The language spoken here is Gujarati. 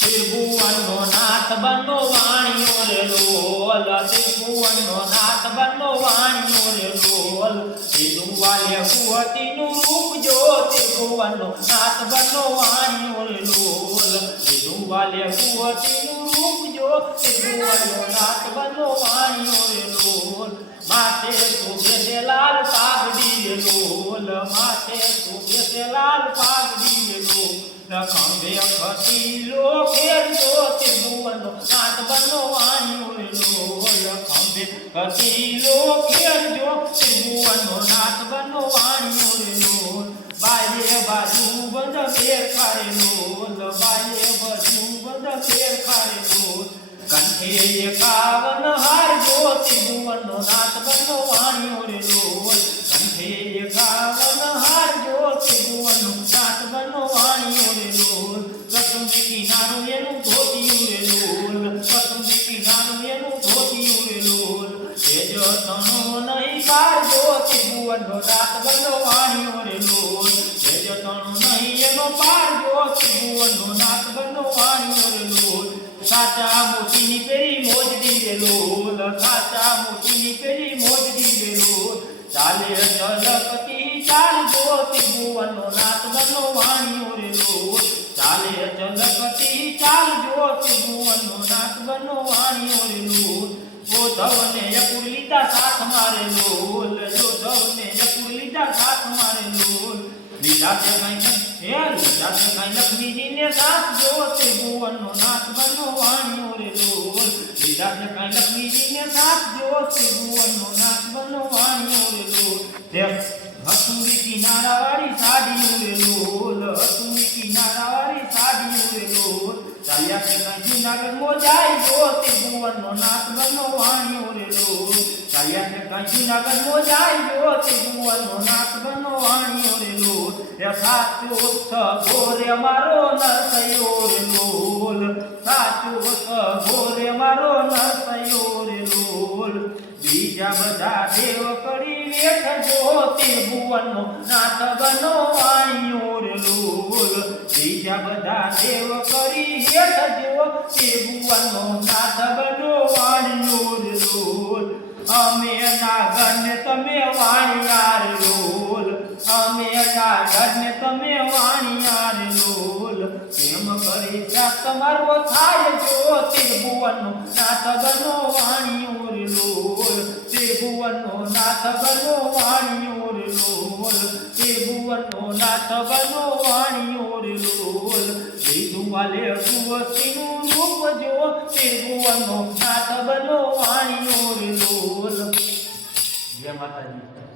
ત્રિભુવનનો નાથ બનો વાણિયો રે લોલ, ત્રિભુવનનો નાથ બનો વાણિયો રે લોલ, સીધું વાલે કુવતીનું રૂપ જો, ત્રિભુવનનો નાથ બનો વાણિયો રે લોલ, સીધું વાલે કુવતીનું રૂપ જો, ત્રિભુવનનો નાથ બનો વાણિયો રે લોલ, માથે શોભે છે લાલ પાઘડી રે લોલ, માથે શોભે છે લાલ પાઘડી રે લોલ, ખંભે ખટીલો ફેરજો, ત્રિભુવનનો નાથ બનો વાણિયો રે લોલ, ખંભે ખટીલો ફેરજો, ત્રિભુવનનો નાથ બનો વાણિયો રે લોલ, બાયે બાજુ બંધ ફેર ખારે લોલ, બાયે બાજુ બંધ ફેર ખારે લોલ, કંઠે એકાવન હાર જો, ત્રિભુવનનો નાથ બનો વાણિયો રે લોલ, કંઠે એકાવન હાર જો, ત્રિભુવનનો નાથ બનો વાણિયો રે લોલ, કસુંબી કિનારું એનું ધોતિયું રે લોલ, કસુંબી કિનારું એનું ધોતિયું રે લોલ, તેજ તણો નહીં પારજો, ત્રિભુવનનો નાથ બનો વાણિયો રે લોલ, તેજ તણો નહીં એનો પારજો, ત્રિભુવનનો નાથ બનો વાણિયો રે લોલ, સાચા મોતીની પેરી મોજડી રે લોલ, સાચા મોતીની પેરી મોજડી રે લોલ, ચાલે ચલકતી ચાલજો, ત્રિભુવનનો નાથ બનો વાણિયો રે લોલ, ચાલે ચલકતી ચાલજો, ત્રિભુવનનો નાથ બનો વાણિયો રે લોલ, જોધવને યકુર લીધા સાથ મારે લોલ, જોધવને યકુર લીધા સાથ મારે લોલ, લીધા છે કઈ લીધા છે કઈ લક્ષ્મીજીને સાથ જો, ત્રિભુવનનો નાથ બનો વાણિયો રે લોલ, લીધા છે કઈ લક્ષ્મીજીને સાથ જો, ત્રિભુવનનો નાથ બનો વાણિયો રે લોલ, હસુરી કિનારા વાળી સાડીયું રે લોલ, હસુરી કિનારા વાળી સાડીયું રે લોલ, ચાલ્યા છે કઈ જુનાગઢ મોજાય જો, ત્રિભુવનનો નાથ બનો વાણિયો રે લોલ, ચાલ્યા છે કઈ જુનાગઢ મોજાય જો, ત્રિભુવનનો નાથ બનો વાણિયો રે લોલ, સાચો સગો રે મારો નરસૈયો રે લોલ, સાચો સગો રે મારો નરસૈયો રે લોલ, બીજા બધા દેવ કરી વેઠજો, ત્રિભુવનનો નાથ બનો વાણિયો રે લોલ, બીજા બધા દેવ કરી વેઠજો, ત્રિભુવનનો નાથ બનો વાણિયો રે લોલ, અમે નાગર ને તમે વાણિયા રે લોલ, અમે નાગર ને તમે વાણિયા રે લોલ, કેમ કરી તમારો થાય જો, ત્રિભુવનનો નાથ બનો વાણિયો રે લોલ, ત્રિભુવનનો નાથ બનો વાણિયો રે લોલ, ત્રિભુવનનો નાથ બનો વાણિયો રે લોલ, લીધું વાલે કુવતીનું રૂપ જો, ત્રિભુવનનો નાથ બનો વાણિયો રે લોલ. જય માતાજી.